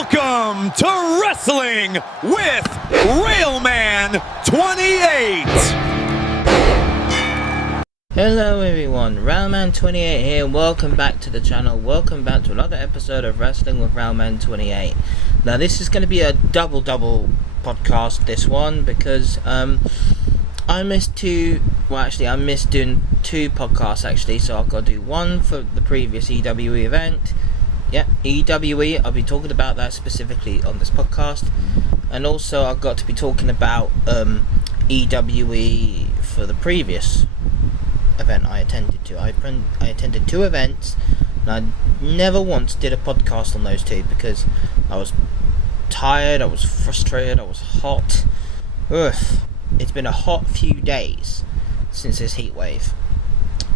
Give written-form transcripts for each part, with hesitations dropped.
Welcome to Wrestling with Railman28. Hello everyone, Railman28 here. Welcome back to the channel. Welcome back to another episode of Wrestling with Railman28. Now this is going to be a double podcast, this one, because I missed doing 2 podcasts actually, so I've got to do one for the previous EWE event. Yeah, EWE, I'll be talking about that specifically on this podcast, and also I've got to be talking about EWE for the previous event I attended to. I attended 2 events, and I never once did a podcast on those 2 because I was tired, I was frustrated, I was hot. Ugh. It's been a hot few days since this heat wave.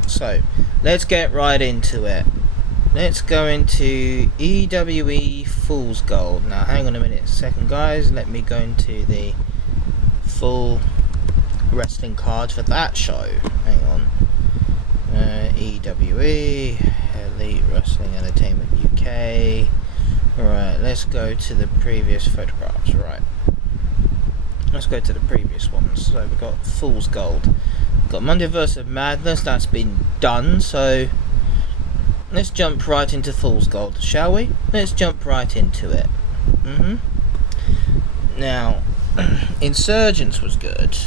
So, let's get right into it. Let's go into EWE Fool's Gold. Now, hang on a second, guys. Let me go into the full wrestling card for that show. Hang on. EWE Elite Wrestling Entertainment UK. Right, let's go to the previous photographs. Right. Let's go to the previous ones. So we've got Fool's Gold. We've got Multiverse of Madness, that's been done, so let's jump right into Fool's Gold, shall we? Let's jump right into it. Now, Insurgents was good.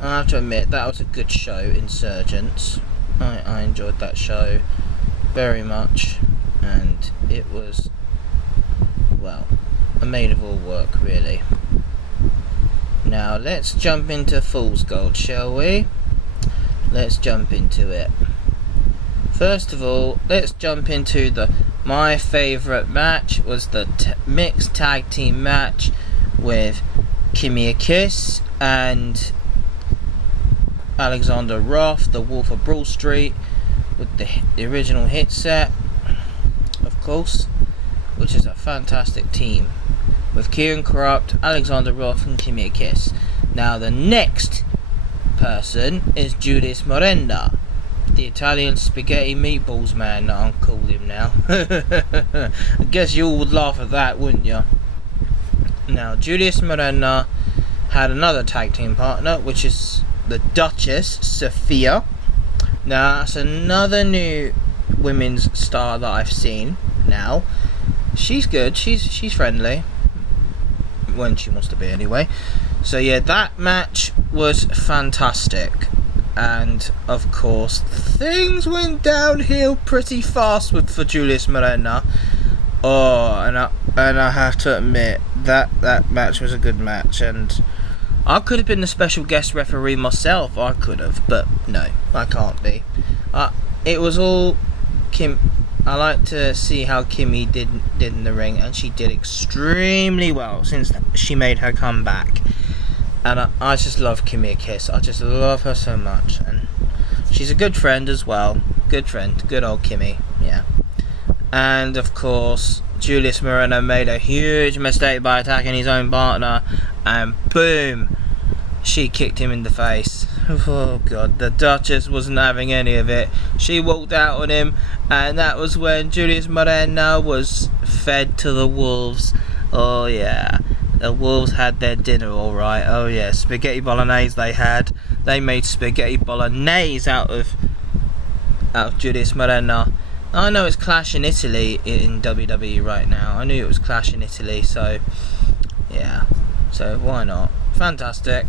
I have to admit, that was a good show, Insurgents. I enjoyed that show very much, and it was, well, a made of all work, really. Now, let's jump into Fool's Gold, shall we? Let's jump into it. First of all, let's jump into my favourite match was the mixed tag team match with Kimmy Kiss and Alexander Roth, the Wolf of Brawl Street, with the original hit set, of course, which is a fantastic team, with Kieran Corrupt, Alexander Roth and Kimmy Kiss. Now the next person is Julius Morenda, the Italian spaghetti meatballs man that I'll call him now. I guess you all would laugh at that, wouldn't you? Now Julius Morenda had another tag team partner, which is the Duchess, Sophia. Now that's another new women's star that I've seen now. She's good, she's friendly. When she wants to be anyway. So yeah, that match was fantastic, and of course things went downhill pretty fast for Julius Morena. And I have to admit that match was a good match, and I could have been the special guest referee myself. I could have, but no, I can't be. It was all Kim. I like to see how Kimmy did in the ring, and she did extremely well since she made her comeback. And I just love Kimmy Kiss. I just love her so much, and she's a good friend as well. Good friend, good old Kimmy, yeah. And of course, Julius Moreno made a huge mistake by attacking his own partner, and boom, she kicked him in the face. Oh god, the Duchess wasn't having any of it. She walked out on him, and that was when Julius Moreno was fed to the wolves. Oh yeah, the wolves had their dinner alright. Oh yeah, spaghetti bolognese they had. They made spaghetti bolognese out of Julius Moreno. I know it's Clash in Italy in WWE right now. I knew it was Clash in Italy, so yeah, so why not? Fantastic.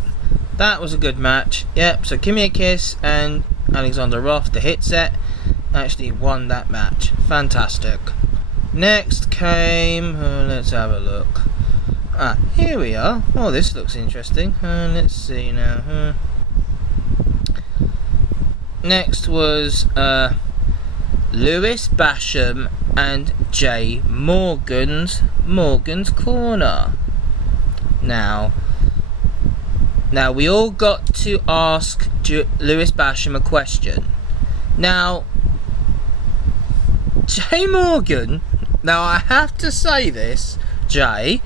That was a good match. Yep, so Kimmy Kiss and Alexander Roth, the hit set, actually won that match. Fantastic. Next came, let's have a look. Here we are. Oh, this looks interesting. Let's see now. Next was Lewis Basham and Jay Morgan's Corner. Now we all got to ask Lewis Basham a question. Now, Jay Morgan, now I have to say this, Jay,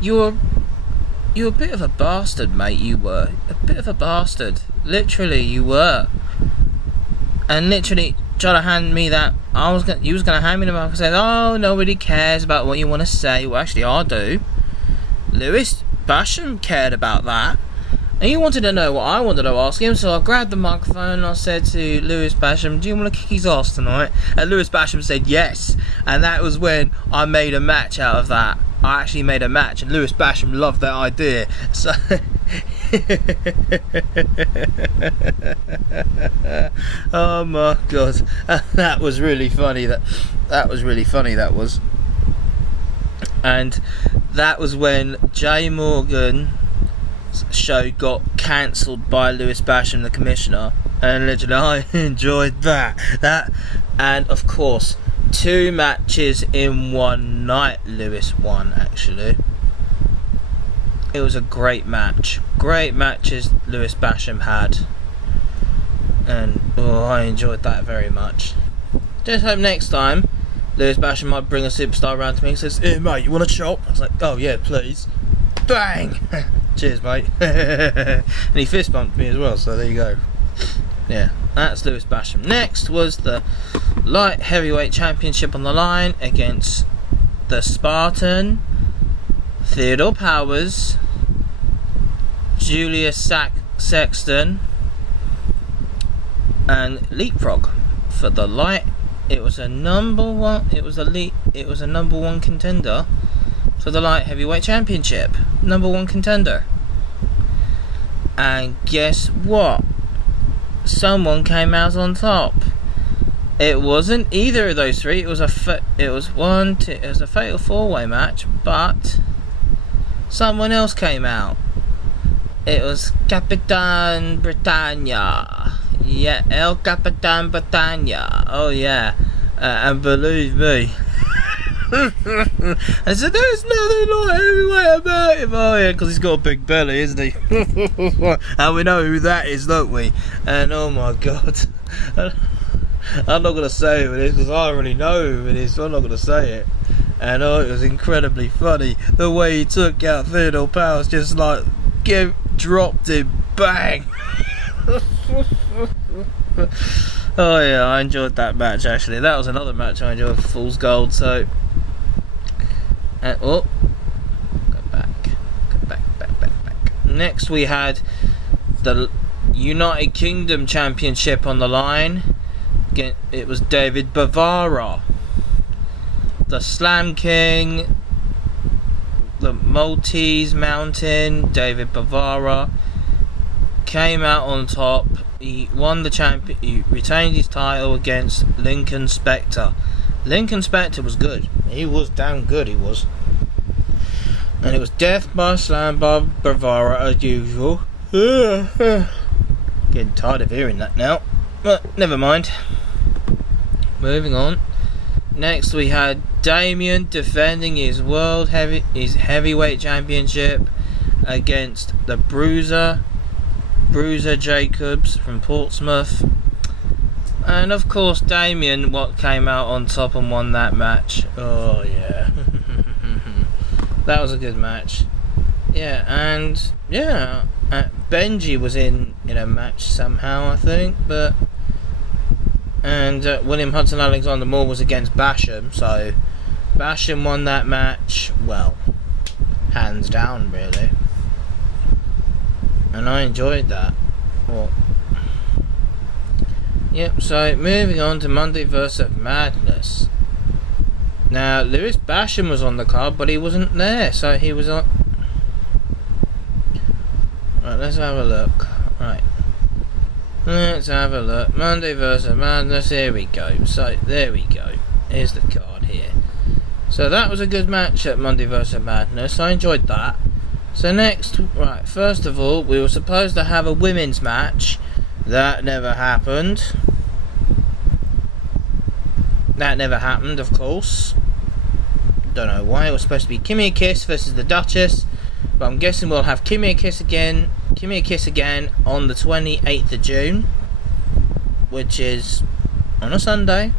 you're a bit of a bastard, mate. You were a bit of a bastard. Literally, you were. And literally, trying to hand me that. You was gonna hand me the mic. I said, "Oh, nobody cares about what you want to say." Well, actually, I do. Lewis Basham cared about that, and he wanted to know what I wanted to ask him. So I grabbed the microphone and I said to Lewis Basham, "Do you want to kick his ass tonight?" And Lewis Basham said yes, and that was when I made a match out of that. I actually made a match, and Lewis Basham loved that idea. So. Oh my god, that was really funny. That was really funny. That was, and that was when Jay Morgan's show got cancelled by Lewis Basham, the commissioner, and literally I enjoyed that, and of course 2 matches in one night. Lewis won, actually. It was a great match. Great matches Lewis Basham had. And I enjoyed that very much. Just hope next time Lewis Basham might bring a superstar around to me and says, "Hey mate, you want a chop?" I was like, "Oh yeah, please." Bang! Cheers mate. And he fist bumped me as well, so there you go. Yeah, that's Lewis Basham. Next was the light heavyweight championship on the line against the Spartan, Theodore Powers, Julius Sexton, and Leapfrog. For the light, it was a number one contender for the light heavyweight championship. Number 1 contender. And guess what? Someone came out on top. It wasn't either of those 3. It was a fatal 4-way match, but someone else came out. It was Capitan Britannia. Yeah, El Capitan Britannia. Oh yeah, and believe me, I said there's nothing like heavyweight about him. Oh yeah, because he's got a big belly, isn't he? And we know who that is, don't we? And oh my god, I'm not gonna say who it is because I already know who it is, so I'm not gonna say it. And oh, it was incredibly funny the way he took out Theodore Powers, just like dropped him, bang. Oh yeah, I enjoyed that match actually. That was another match I enjoyed for Fool's Gold. So, go back. Next we had the United Kingdom Championship on the line. It was David Bavara, the Slam King, the Maltese Mountain. David Bavara came out on top. He won the champion. He retained his title against Lincoln Spectre. Lincoln Spectre was good. He was damn good. He was. And it was death by slam by Bavara as usual. Getting tired of hearing that now. But never mind. Moving on. Next we had Damien defending his heavyweight championship against the Bruiser Jacobs from Portsmouth. And of course Damien came out on top and won that match. Oh yeah. That was a good match. Yeah, and yeah, Benji was in a match somehow, I think, and William Hudson Alexander Moore was against Basham, so Basham won that match, well, hands down really. And I enjoyed that. Well, yep, so moving on to Monday vs. Madness. Now, Lewis Basham was on the card, but he wasn't there, so he was on... Right, let's have a look. Right. Let's have a look. Monday vs. Madness, here we go. So, there we go. Here's the card here. So that was a good match at Monday vs. Madness. I enjoyed that. So next, right, first of all, we were supposed to have a women's match. That never happened. That never happened, of course. Don't know why. It was supposed to be Kimmy Kiss versus the Duchess, but I'm guessing we'll have Kimmy Kiss again on the 28th of June, which is on a Sunday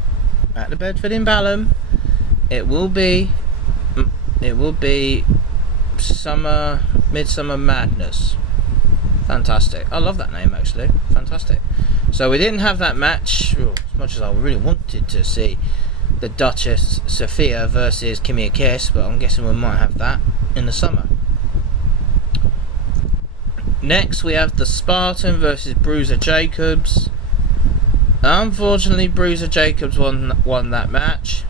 at the Bedford in Balham. It will be Midsummer Madness. Fantastic. I love that name actually. Fantastic. So we didn't have that match, as much as I really wanted to see the Duchess Sophia versus Kimmy Kiss, but I'm guessing we might have that in the summer. Next we have the Spartan versus Bruiser Jacobs. Unfortunately, Bruiser Jacobs won that match.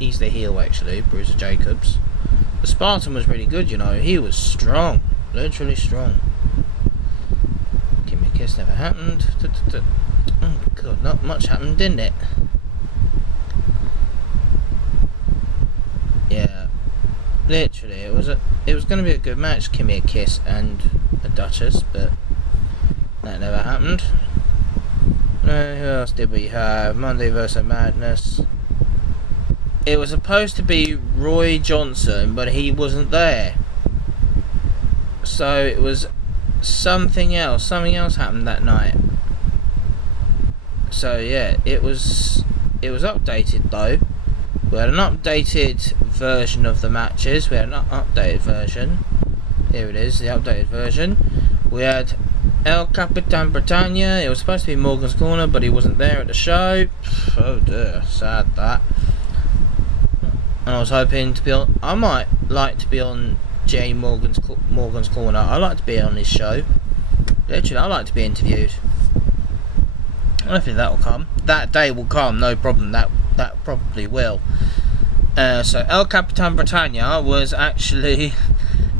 He's the heel, actually, Bruiser Jacobs. The Spartan was really good, you know. He was strong, literally strong. Kimmy Kiss never happened. Oh god, not much happened, didn't it? Yeah, literally, it was going to be a good match, Kimmy Kiss and the Duchess, but that never happened. Who else did we have? Monday vs Madness. It was supposed to be Roy Johnson, but he wasn't there. So it was something else. Something else happened that night. So yeah, it was updated though. We had an updated version of the matches. We had an updated version. Here it is, the updated version. We had El Capitan Britannia. It was supposed to be Morgan's Corner, but he wasn't there at the show. Oh dear, sad that. And I was hoping to be on. I might like to be on Jay Morgan's Corner. I like to be on his show. Literally, I like to be interviewed. I don't think that will come. That day will come, no problem. That probably will. So El Capitan Britannia was actually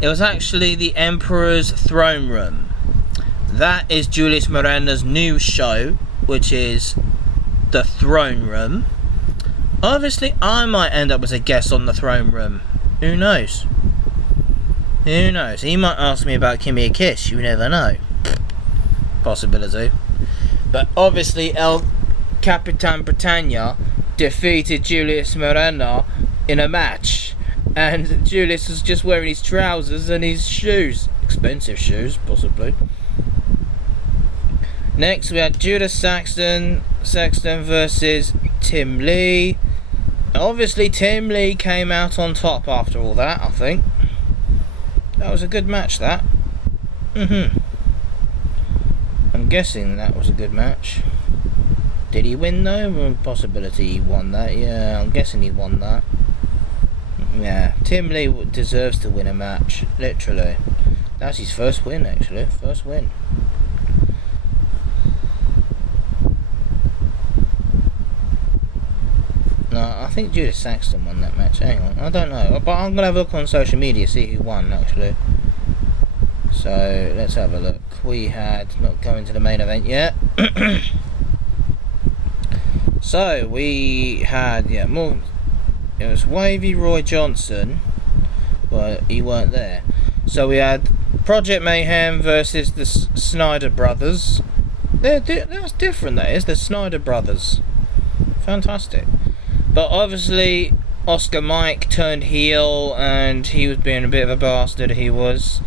the Emperor's Throne Room. That is Julius Miranda's new show, which is the Throne Room. Obviously, I might end up as a guest on the Throne Room. Who knows? Who knows? He might ask me about Kimmy a Kiss. You never know. Possibility. But obviously, El Capitan Britannia defeated Julius Miranda in a match. And Julius was just wearing his trousers and his shoes. Expensive shoes, possibly. Next, we had Judas Saxton versus Tim Lee. Obviously, Tim Lee came out on top after all that, I think. That was a good match, that. I'm guessing that was a good match. Did he win, though? Possibility he won that. Yeah, I'm guessing he won that. Yeah, Tim Lee deserves to win a match, literally. That's his first win, actually. First win. No, I think Judas Saxton won that match. Hang on, I don't know. But I'm going to have a look on social media, see who won, actually. So, let's have a look. We had, not going to the main event yet. So, we had, yeah, more. It was Wavy Roy Johnson. Well, he weren't there. So, we had Project Mayhem versus the Snyder Brothers. That's different, that is. The Snyder Brothers. Fantastic. But obviously, Oscar Mike turned heel, and he was being a bit of a bastard. He was,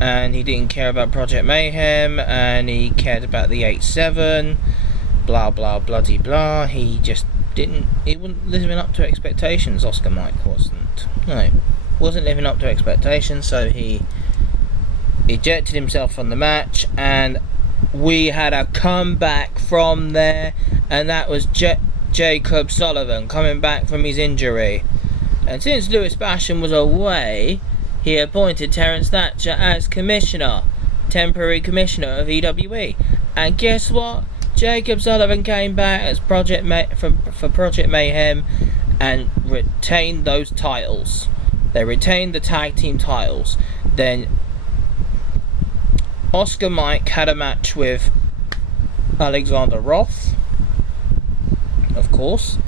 and he didn't care about Project Mayhem, and he cared about the 8-7. Blah blah bloody blah. He just didn't. He wasn't living up to expectations. Oscar Mike wasn't. No, wasn't living up to expectations. So he ejected himself from the match, and we had a comeback from there, and that was Jacob Sullivan coming back from his injury. And since Lewis Basham was away, he appointed Terence Thatcher as commissioner, temporary commissioner of EWE. And guess what? Jacob Sullivan came back as for Project Mayhem and retained those titles. They retained the tag team titles. Then Oscar Mike had a match with Alexander Roth, of course,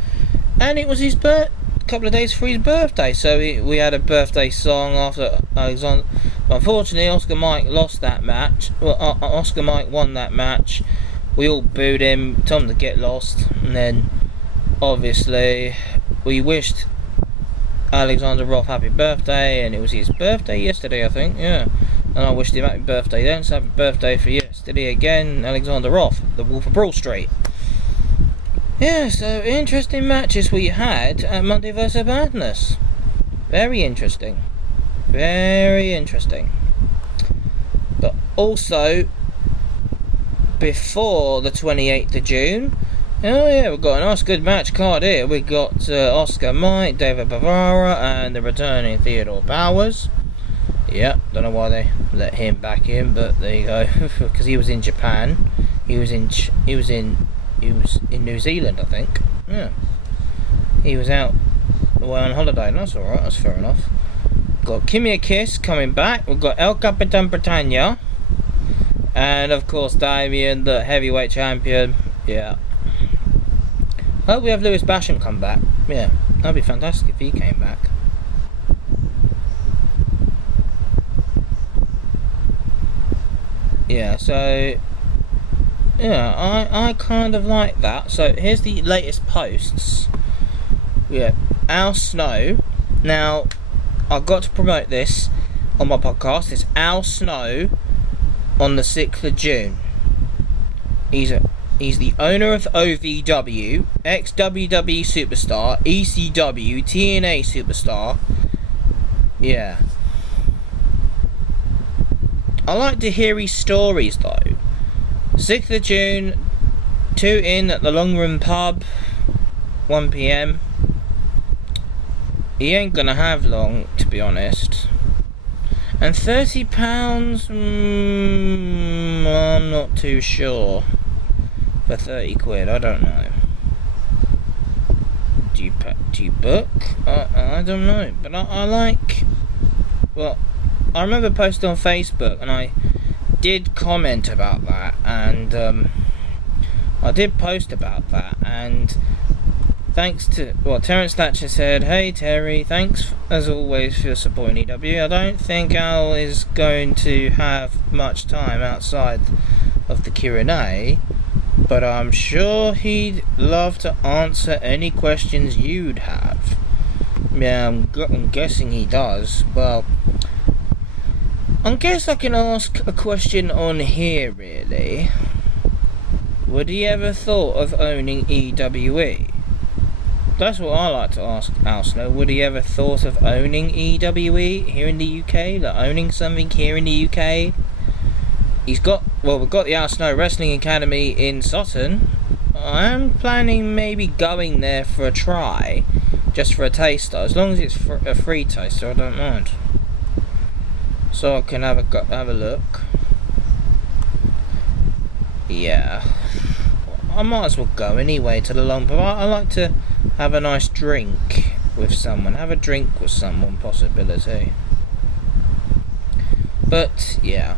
and it was his couple of days for his birthday, so we had a birthday song after Alexander. Unfortunately, Oscar Mike lost that match. Well, Oscar Mike won that match. We all booed him, told him to get lost, and then obviously we wished Alexander Roth happy birthday, and it was his birthday yesterday, I think. Yeah, and I wished him happy birthday then. So happy birthday for yesterday again, Alexander Roth, the Wolf of Broad Street. Yeah, so interesting matches we had at Monday vs Madness. Very interesting. Very interesting. But also, before the 28th of June. Oh yeah, we've got a nice good match card here. We got Oscar Mike, David Bavara, and the returning Theodore Powers. Yeah, don't know why they let him back in, but there you go. Because he was in Japan. He was in New Zealand, I think. Yeah, he was out away on holiday. And that's all right. That's fair enough. Got Kimmy a Kiss coming back. We've got El Capitan Britannia, and of course Damien, the heavyweight champion. Yeah. I hope we have Lewis Basham come back. Yeah, that'd be fantastic if he came back. Yeah, so yeah, I kind of like that. So here's the latest posts. Yeah, Al Snow. Now, I've got to promote this on my podcast. It's Al Snow on the 6th of June. He's the owner of OVW, ex-WWE superstar, ECW, TNA superstar. Yeah. I like to hear his stories though. 6th of June, 2 in at the Long Room Pub, 1 PM. He ain't gonna have long, to be honest. And £30, I'm not too sure. For 30 quid, I don't know. Do you book? I don't know, but I like. Well, I remember posting on Facebook, and I did comment about that, and I did post about that, and thanks to Terence Thatcher said, "Hey Terry, thanks as always for your support in EW. I don't think Al is going to have much time outside of the Q&A. But I'm sure he'd love to answer any questions you'd have." Yeah, I'm guessing he does. Well, I guess I can ask a question on here, really. Would he ever thought of owning EWE? That's what I like to ask Al Snow. Would he ever thought of owning EWE here in the UK? Like owning something here in the UK? We've got the Al Snow Wrestling Academy in Sutton. I'm planning maybe going there for a try, just for a taster. As long as it's a free taster, I don't mind. So I can have a look. Yeah, I might as well go anyway to the long. But I like to have a nice drink with someone. Have a drink with someone, possibility. But yeah.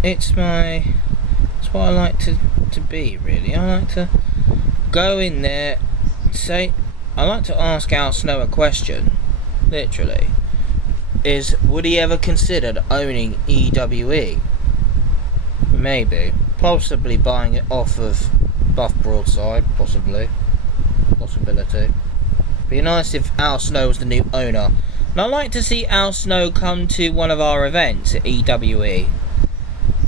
It's what I like to be, really. I like to go in there, I like to ask Al Snow a question, literally. Would he ever consider owning EWE? Maybe. Possibly buying it off of Buff Broadside, possibility. Be nice if Al Snow was the new owner. And I'd like to see Al Snow come to one of our events at EWE.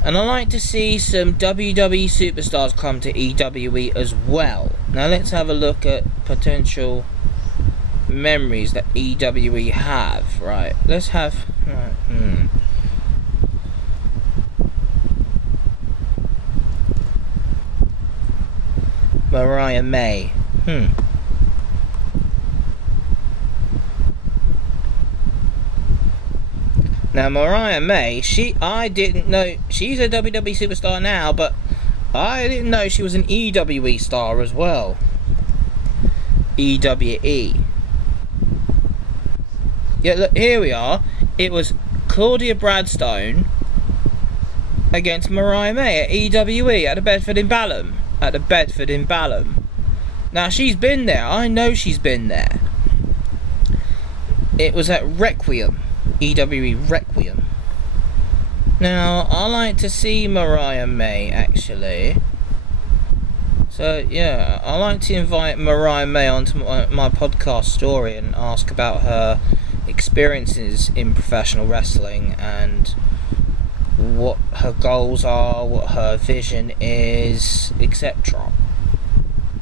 And I like to see some WWE superstars come to EWE as well. Now let's have a look at potential memories that EWE have. Right, let's have. Mariah May. Now Mariah May, I didn't know, she's a WWE superstar now, but I didn't know she was an EWE star as well. EWE. Yeah, look, here we are. It was Claudia Bradstone against Mariah May at EWE at the Bedford in Balham. Now she's been there, I know she's been there. It was at Requiem. EWE Requiem. Now, I like to see Mariah May, actually. So, yeah, I like to invite Mariah May onto my podcast story and ask about her experiences in professional wrestling and what her goals are, what her vision is, etc.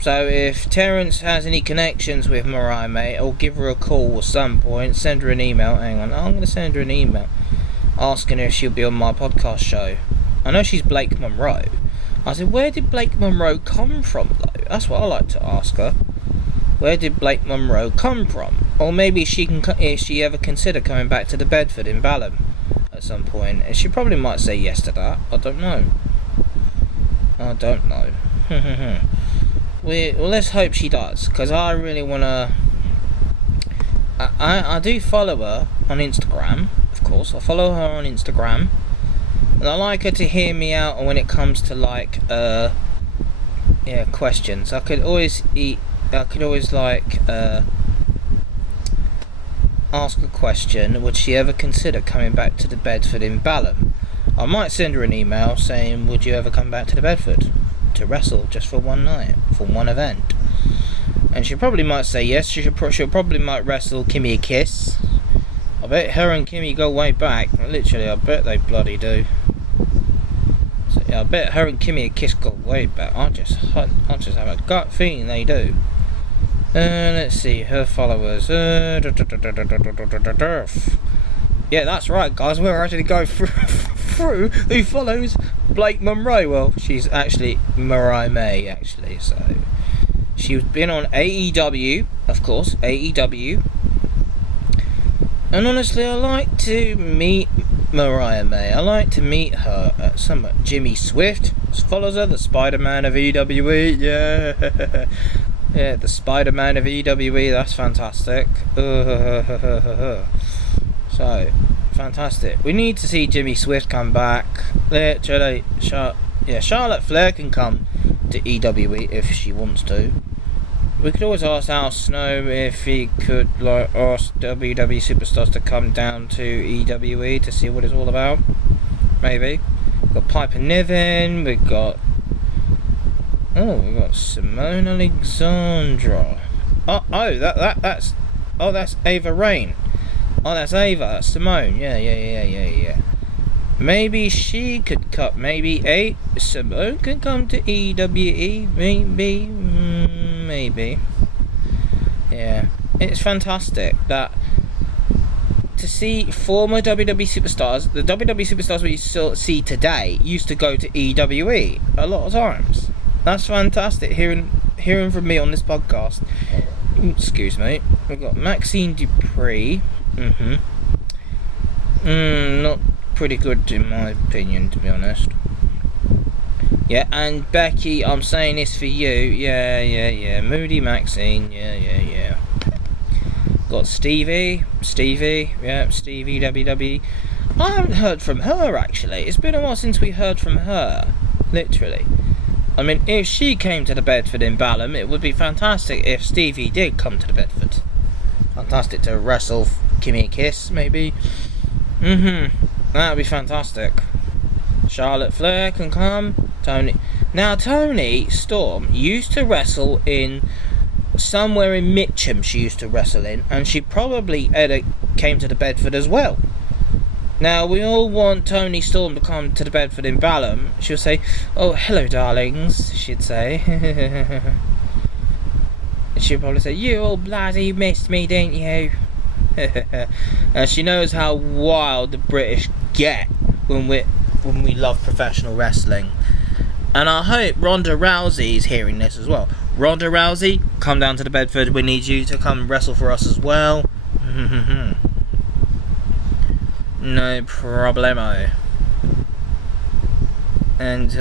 So if Terence has any connections with Mariah May, I'll give her a call at some point, send her an email. Hang on, I'm going to send her an email asking her if she'll be on my podcast show. I know she's Blake Monroe. I said, where did Blake Monroe come from, though? That's what I like to ask her. Where did Blake Monroe come from? Or maybe if she ever consider coming back to the Bedford in Balham at some point. And she probably might say yes to that. I don't know. Well, let's hope she does, because I really want to... I do follow her on Instagram, of course. I follow her on Instagram. And I like her to hear me out when it comes to, like, questions. I could always ask a question. Would she ever consider coming back to the Bedford in Balham? I might send her an email saying, would you ever come back to the Bedford to wrestle just for one night, for one event? And she probably might say yes. She'll probably might wrestle Kimmy a Kiss. I bet her and Kimmy go way back. Literally, I bet they bloody do. So, yeah, I bet her and Kimmy a Kiss go way back. I just have a gut feeling they do. Let's see, her followers. Yeah, that's right, guys. We're actually going through who follows Blake Monroe. Well, she's actually Mariah May, actually. So she's been on AEW, of course, AEW. And honestly, I like to meet Mariah May. I like to meet her at some Jimmy Swift follows her, the Spider-Man of EWE. Yeah. Yeah, the Spider-Man of EWE, that's fantastic. So, fantastic. We need to see Jimmy Swift come back. Literally, Charlotte Flair can come to EWE if she wants to. We could always ask Al Snow if he could, like, ask WWE superstars to come down to EWE to see what it's all about. Maybe. We've got Piper Niven, we've got Simone Alexandra. That's Ava Rain. Oh, that's Ava. That's Simone. Yeah. Maybe she could cut. Maybe Simone could come to EWE. Maybe. Yeah. It's fantastic that to see former WWE superstars, the WWE superstars we still see today, used to go to EWE a lot of times. That's fantastic. Hearing from me on this podcast. Excuse me. We've got Maxine Dupree. Not pretty good in my opinion, to be honest. Yeah, and Becky, I'm saying this for you. Yeah. Moody Maxine. Yeah. Got Stevie. Yeah, Stevie WWE. I haven't heard from her, actually. It's been a while since we heard from her. Literally. I mean, if she came to the Bedford in Balham, it would be fantastic if Stevie did come to the Bedford. Fantastic to wrestle Kimmy a Kiss, maybe. That would be fantastic. Charlotte Flair can come. Tony Storm used to wrestle in somewhere in Mitcham. She used to wrestle in, and she probably came to the Bedford as well. Now, we all want Tony Storm to come to the Bedford in Balham. She'll say, "Oh, hello, darlings," she'd say. She'll probably say, "You all bloody missed me, didn't you?" She knows how wild the British get when we love professional wrestling. And I hope Ronda Rousey is hearing this as well. Ronda Rousey, come down to the Bedford. We need you to come wrestle for us as well. No problemo. And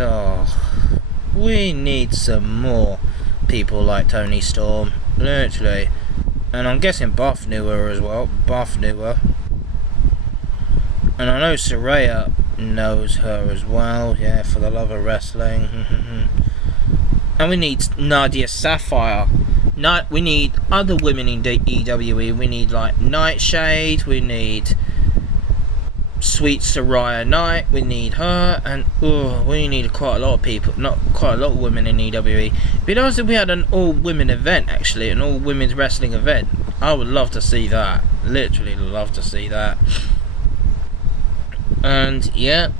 we need some more people like Tony Storm, literally. And I'm guessing Buff knew her as well. And I know Saraya knows her as well, yeah, for the love of wrestling. And we need Nadia Sapphire. We need other women in EWE. We need like Nightshade. We need Sweet Saraya Knight. We need her, and we need quite a lot of people. Not quite a lot of women in EWE. It'd be nice if we had an all-women event, actually, an all-women's wrestling event. I would love to see that. Literally love to see that. And yeah,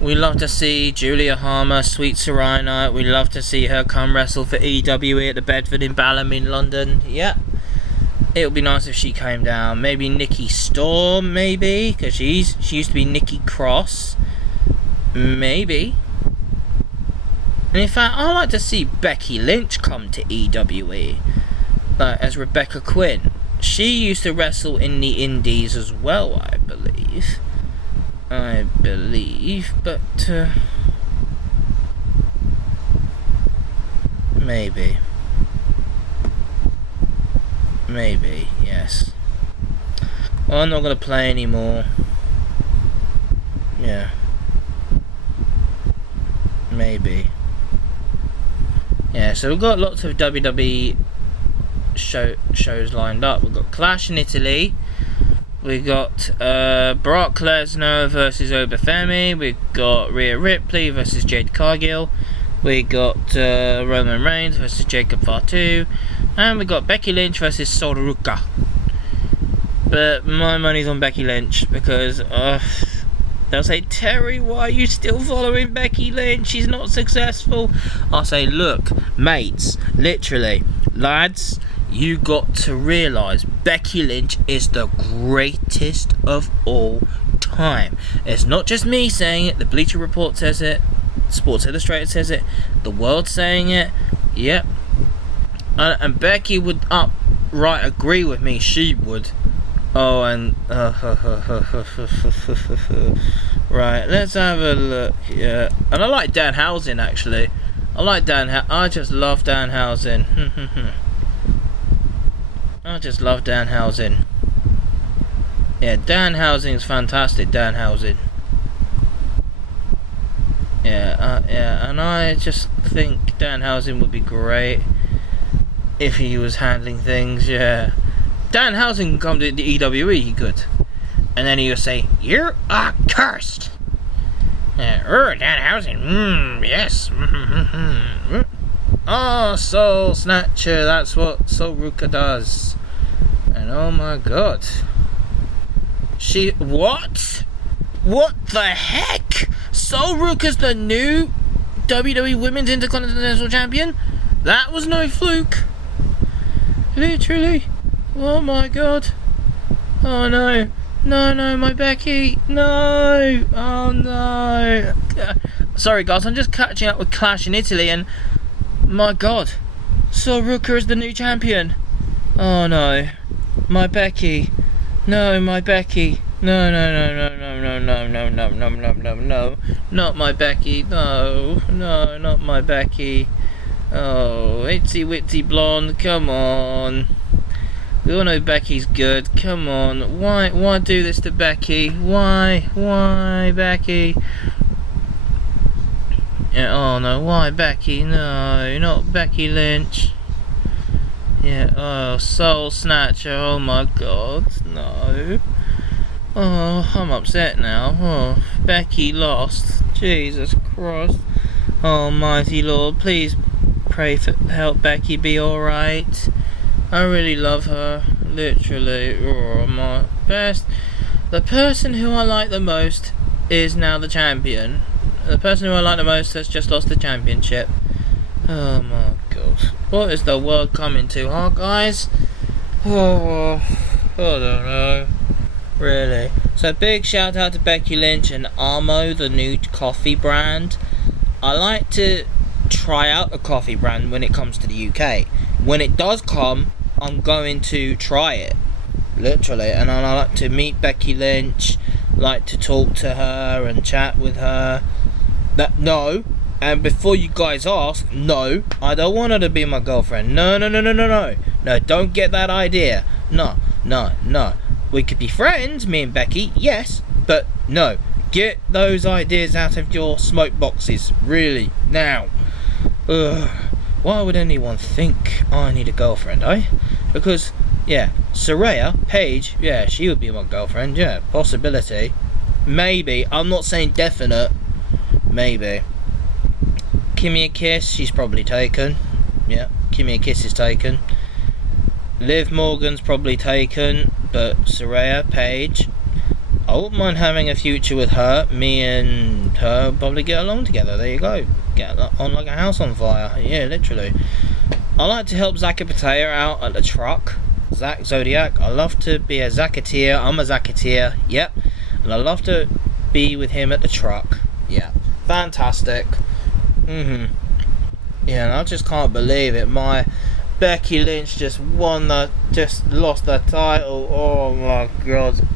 we love to see Julia Harmer, Sweet Saraya Knight. We love to see her come wrestle for EWE at the Bedford in Balham in London. Yeah. It would be nice if she came down. Maybe Nikki Storm, maybe, because she used to be Nikki Cross. Maybe. And in fact, I like to see Becky Lynch come to EWE, as Rebecca Quinn. She used to wrestle in the Indies as well, I believe. But maybe, yes. Well, I'm not gonna play anymore. Yeah. Maybe. Yeah, so we've got lots of WWE shows lined up. We've got Clash in Italy. We got Brock Lesnar versus Obafemi. We've got Rhea Ripley versus Jade Cargill. We got Roman Reigns versus Jacob Fatu. And we got Becky Lynch versus Soruka. But my money's on Becky Lynch because they'll say, Terry, why are you still following Becky Lynch? She's not successful. I'll say, look, mates, literally, lads, you got to realise Becky Lynch is the greatest of all time. It's not just me saying it. The Bleacher Report says it. Sports Illustrated says it. The world's saying it. Yep. And Becky would outright agree with me. She would. Oh, and right, let's have a look. Yeah, and I like Danhausen actually. I just love Danhausen. I just love Danhausen. Yeah, Danhausen's fantastic. Danhausen. Yeah, and I just think Danhausen would be great if he was handling things. Yeah. Danhausen can come to the EWE, he could. And then he would say, "You are cursed." Danhausen, yes. Oh, Soul Snatcher, that's what Soruka does. And oh my god. What? What the heck? Soruka's the new WWE Women's Intercontinental Champion? That was no fluke. Literally. Oh my god. Oh no. No, my Becky. No. Oh no. Sorry guys, I'm just catching up with Clash in Italy and my god. Soruka is the new champion. Oh no. My Becky. No, my Becky. No. Not my Becky. No, not my Becky. Oh, itsy witsy blonde, come on. We all know Becky's good. Come on. Why do this to Becky? Why, Becky? Yeah, oh no, why Becky? No, not Becky Lynch. Yeah, oh, Soul Snatcher, oh my god, no. Oh, I'm upset now. Oh, Becky lost. Jesus Christ. Almighty Lord, please pray for help Becky be alright. I really love her, literally. Oh, my best. The person who I like the most is now the champion. The person who I like the most has just lost the championship. Oh my god. What is the world coming to, huh guys? Oh, I don't know. Really. So big shout out to Becky Lynch and Amo, the new coffee brand. I like to try out a coffee brand when it comes to the UK. When it does come, I'm going to try it, literally, and I like to meet Becky Lynch, like to talk to her and chat with her. And before you guys ask, no, I don't want her to be my girlfriend. No, don't get that idea. No. We could be friends, me and Becky, yes, but no, get those ideas out of your smoke boxes, really, now. Why would anyone think I need a girlfriend, eh? Because, yeah, Saraya, Paige, yeah, she would be my girlfriend, yeah, possibility. Maybe, I'm not saying definite, maybe. Gimme a Kiss, she's probably taken. Yeah, Gimme a Kiss is taken. Liv Morgan's probably taken, but Saraya, Paige, I wouldn't mind having a future with her. Me and her probably get along together. There you go. Get on like a house on fire. Yeah, literally. I like to help Zachapatea out at the truck. Zach Zodiac. I love to be a Zacketeer. I'm a Zacketeer. Yep. And I love to be with him at the truck. Yeah. Fantastic. Yeah, and I just can't believe it. My Becky Lynch just lost the title. Oh my god.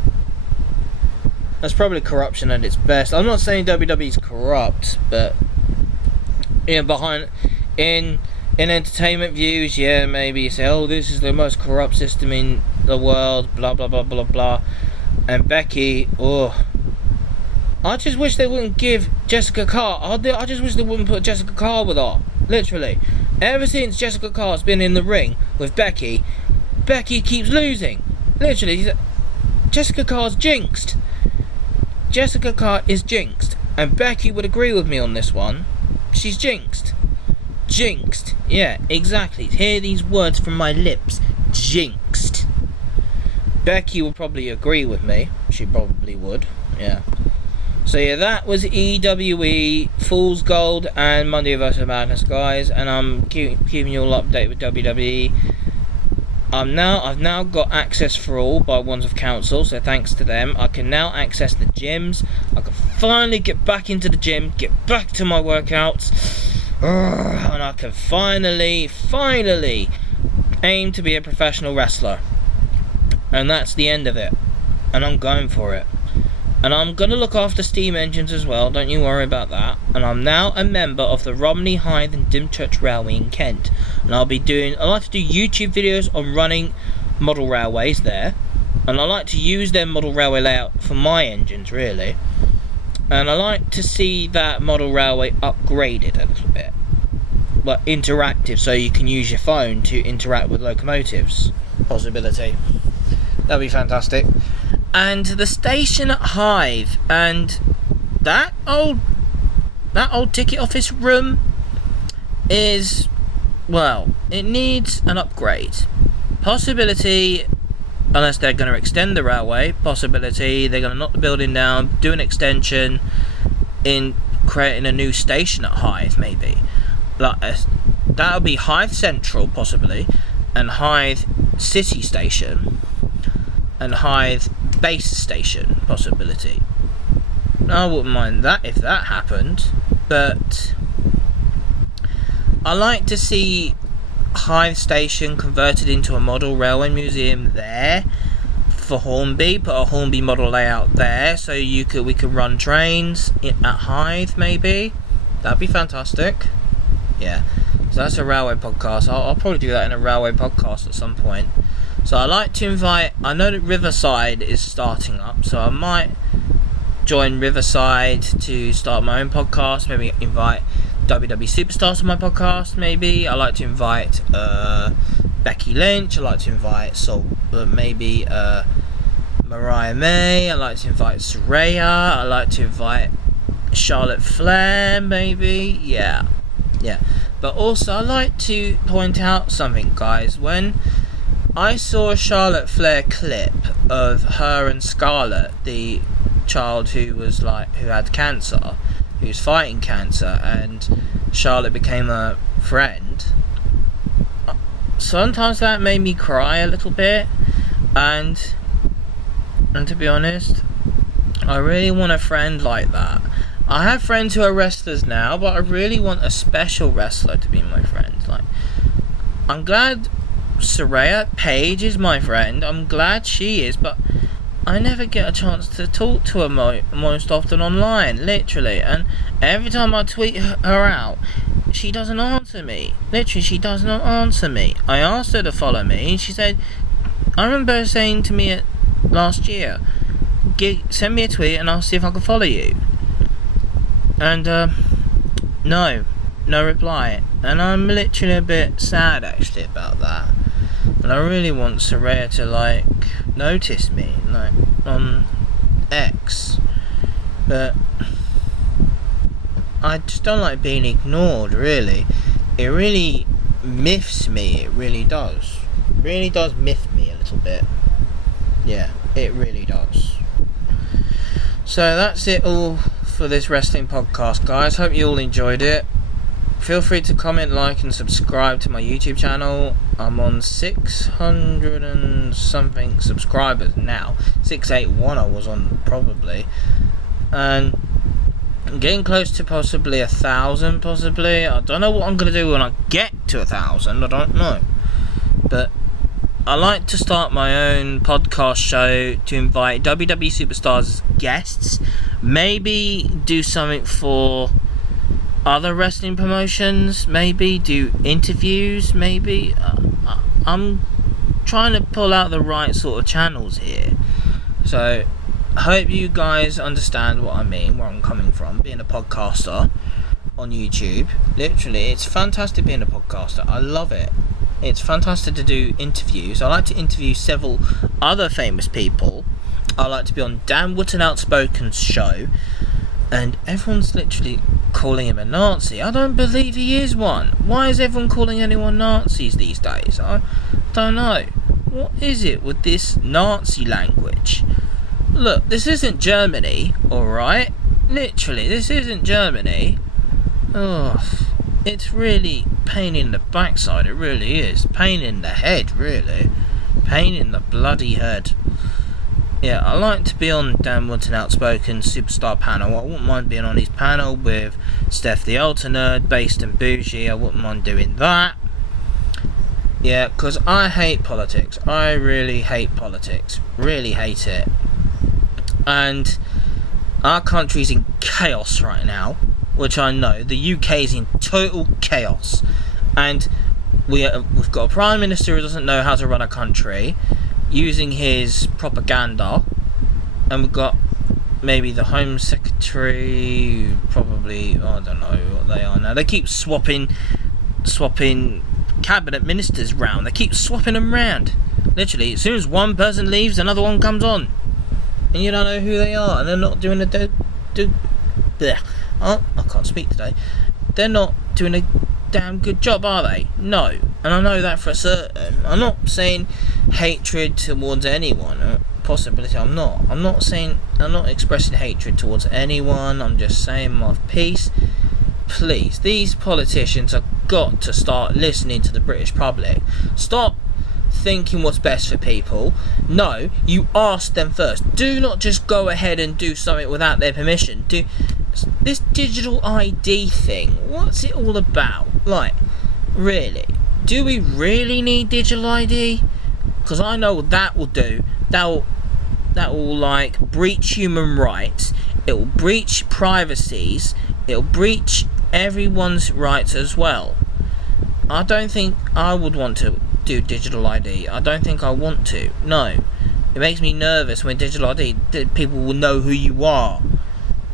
That's probably corruption at its best. I'm not saying WWE's corrupt, but in entertainment views, yeah, maybe you say, oh, this is the most corrupt system in the world, blah blah blah blah blah. And Becky, oh, I just wish they wouldn't give Jessica Carr. I just wish they wouldn't put Jessica Carr with her. Literally, ever since Jessica Carr's been in the ring with Becky, Becky keeps losing. Literally, Jessica Carr's jinxed. Jessica Carr is jinxed, and Becky would agree with me on this one. She's jinxed. Jinxed. Yeah, exactly. Hear these words from my lips. Jinxed. Becky would probably agree with me. She probably would. Yeah. So yeah, that was EWE, Fool's Gold, and Monday vs Madness, guys. And I'm keeping you all updated with WWE. I've now got access for all by Wands of Council, so thanks to them, I can now access the gyms. I can finally get back into the gym, get back to my workouts, and I can finally aim to be a professional wrestler. And that's the end of it. And I'm going for it. And I'm going to look after steam engines as well, don't you worry about that. And I'm now a member of the Romney, Hythe and Dymchurch Railway in Kent. And I like to do YouTube videos on running model railways there. And I like to use their model railway layout for my engines, really. And I like to see that model railway upgraded a little bit. But interactive, so you can use your phone to interact with locomotives. Possibility. That'd be fantastic. And the station at Hythe, and that old ticket office room is, well, it needs an upgrade. Possibility, unless they're going to extend the railway, possibility they're going to knock the building down, do an extension in creating a new station at Hythe, maybe. Like that would be Hythe Central, possibly, and Hythe City Station, and Hythe Base Station, possibility. I wouldn't mind that if that happened, but I like to see Hythe Station converted into a model railway museum there for Hornby. Put a Hornby model layout there, so we could run trains at Hythe, maybe. That'd be fantastic. Yeah, so that's a railway podcast. I'll probably do that in a railway podcast at some point. So I like to invite, I know that Riverside is starting up, so I might join Riverside to start my own podcast, maybe invite WWE Superstars to my podcast, maybe. I like to invite Becky Lynch, I like to invite maybe Mariah May, I like to invite Saraya, I like to invite Charlotte Flair, maybe, yeah. But also I like to point out something, guys. When I saw a Charlotte Flair clip of her and Scarlett, the child who had cancer, who's fighting cancer, and Charlotte became a friend. Sometimes that made me cry a little bit, and to be honest, I really want a friend like that. I have friends who are wrestlers now, but I really want a special wrestler to be my friend. Like, I'm glad Saraya Paige is my friend. I'm glad she is, but I never get a chance to talk to her most often online, literally. And every time I tweet her out, she doesn't answer me. Literally, she does not answer me. I asked her to follow me, and she said, I remember her saying to me last year, send me a tweet and I'll see if I can follow you. And no reply. And I'm literally a bit sad actually about that. And I really want Saraya to notice me, on X. But I just don't like being ignored, really. It really miffs me, it really does. It really does miff me a little bit. Yeah, it really does. So that's it all for this wrestling podcast, guys. Hope you all enjoyed it. Feel free to comment, like and subscribe to my YouTube channel. I'm on 600 and something subscribers now. 681 I was on probably. And I'm getting close to possibly 1,000, possibly. I don't know what I'm going to do when I get to 1,000, I don't know. But I like to start my own podcast show to invite WWE superstars as guests. Maybe do something for other wrestling promotions. Maybe do interviews. Maybe. I'm trying to pull out the right sort of channels here. So I hope you guys understand what I mean, where I'm coming from, being a podcaster on YouTube. Literally, it's fantastic being a podcaster. I love it. It's fantastic to do interviews. I like to interview several other famous people. I like to be on Dan Wootton Outspoken's show, and everyone's literally calling him a Nazi. I don't believe he is one. Why is everyone calling anyone Nazis these days? I don't know. What is it with this Nazi language? Look, this isn't Germany, alright? Literally, this isn't Germany. Oh, it's really pain in the backside, it really is. Pain in the head, really. Pain in the bloody head. Yeah, I like to be on Dan Wootton Outspoken Superstar panel. I wouldn't mind being on his panel with Seth the Ultra Nerd, Based and Bougie. I wouldn't mind doing that. Yeah, because I hate politics. I really hate politics. Really hate it. And our country's in chaos right now, which I know. The UK is in total chaos. And we've got a Prime Minister who doesn't know how to run a country, using his propaganda. And we've got maybe the Home Secretary, probably, I don't know what they are now. They keep swapping cabinet ministers round. They keep swapping them round. Literally, as soon as one person leaves, another one comes on. And you don't know who they are, and they're not doing I can't speak today. They're not doing a damn good job, are they? No. And I know that for certain. I'm not saying hatred towards anyone. Possibility, I'm not expressing hatred towards anyone. I'm just saying my piece. Please, these politicians have got to start listening to the British public. Stop thinking what's best for people. No, you ask them first. Do not just go ahead and do something without their permission. Do this digital ID thing. What's it all about? Like, really? Do we really need digital ID? Because I know what that will do. That will like breach human rights. It will breach privacies. It will breach everyone's rights as well. I don't think I would want to do digital ID. I don't think I want to. No. It makes me nervous when digital ID, people will know who you are.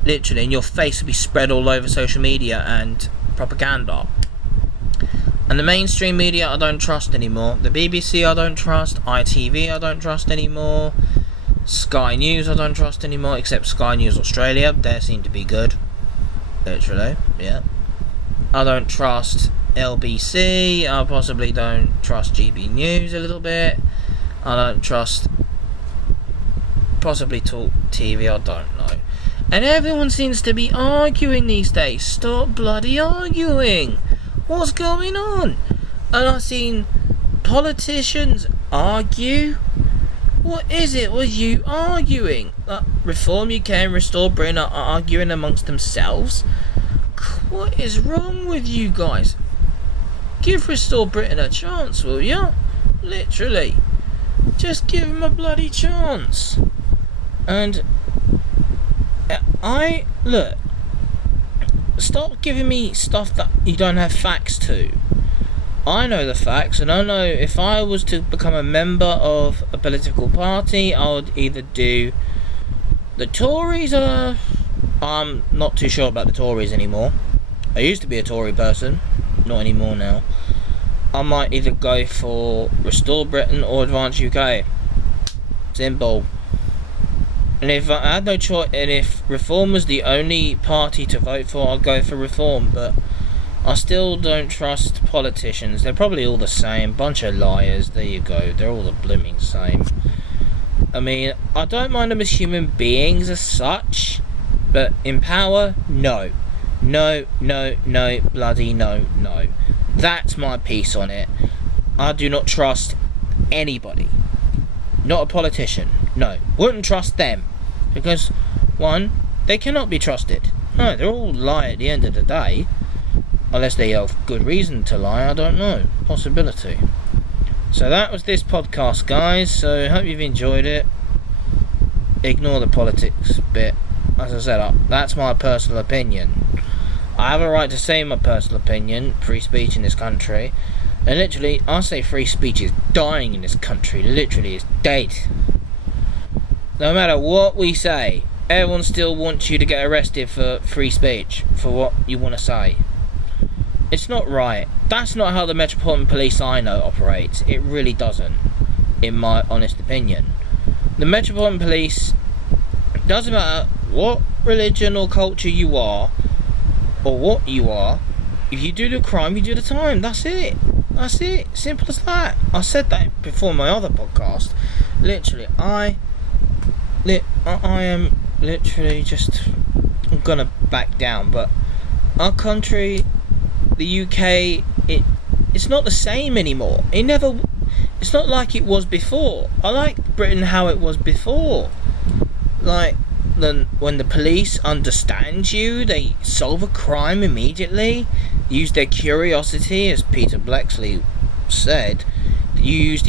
Literally, and your face will be spread all over social media and propaganda. And the mainstream media I don't trust anymore. The BBC I don't trust. ITV I don't trust anymore. Sky News I don't trust anymore, except Sky News Australia. They seem to be good. Literally, yeah. I don't trust LBC. I possibly don't trust GB News a little bit. I don't trust possibly Talk TV. I don't know. And everyone seems to be arguing these days. Stop bloody arguing. What's going on? And I've seen politicians argue. What is it with you arguing? Reform UK and Restore Britain are arguing amongst themselves. What is wrong with you guys? Give Restore Britain a chance, will ya? Literally. Just give him a bloody chance. And look, stop giving me stuff that you don't have facts to. I know the facts, and I know if I was to become a member of a political party, I would either do the Tories, or I'm not too sure about the Tories anymore. I used to be a Tory person, not anymore now. I might either go for Restore Britain or Advance UK. Simple. And if I had no choice, and if Reform was the only party to vote for, I'd go for Reform. But I still don't trust politicians. They're probably all the same. Bunch of liars. There you go. They're all the blooming same. I mean, I don't mind them as human beings as such. But in power, no. No, no, no, bloody no, no. That's my piece on it. I do not trust anybody. Not a politician. No. Wouldn't trust them. Because, one, they cannot be trusted. No, they're all lie at the end of the day. Unless they have good reason to lie, I don't know. Possibility. So that was this podcast, guys. So hope you've enjoyed it. Ignore the politics bit. As I said, that's my personal opinion. I have a right to say my personal opinion. Free speech in this country. And literally, I say free speech is dying in this country. Literally, it's dead. No matter what we say, everyone still wants you to get arrested for free speech, for what you want to say. It's not right. That's not how the Metropolitan Police I know operates. It really doesn't, in my honest opinion. The Metropolitan Police, doesn't matter what religion or culture you are, or what you are, if you do the crime, you do the time. That's it. That's it. Simple as that. I said that before my other podcast. Literally, I am literally just, I'm gonna back down, but our country, the UK, it's not the same anymore. It's not like it was before. I like Britain how it was before. Like, when the police understand you, they solve a crime immediately, use their curiosity, as Peter Blexley said. They use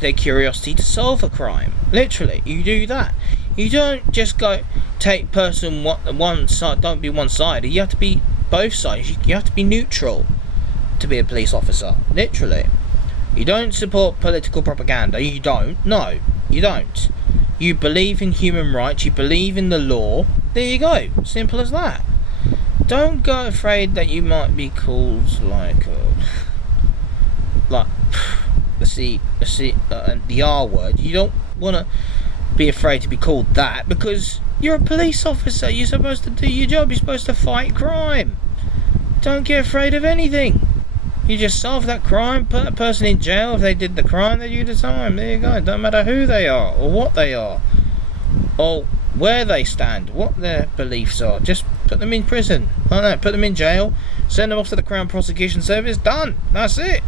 their curiosity to solve a crime. Literally, you do that. You don't just go take person one side. Don't be one-sided. You have to be both sides. You have to be neutral to be a police officer. Literally, you don't support political propaganda. You don't. No, you don't. You believe in human rights. You believe in the law. There you go. Simple as that. Don't go afraid that you might be called like the R word. You don't want to be afraid to be called that, because you're a police officer. You're supposed to do your job. You're supposed to fight crime. Don't get afraid of anything. You just solve that crime, put a person in jail. If they did the crime, they do the time. There you go. Don't matter who they are, or what they are, or where they stand, what their beliefs are. Just put them in prison. Like that. Put them in jail. Send them off to the Crown Prosecution Service. Done. That's it.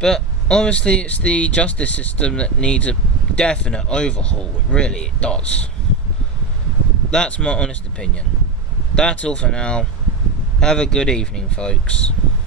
But obviously, it's the justice system that needs a definite overhaul. Really, it does. That's my honest opinion. That's all for now. Have a good evening, folks.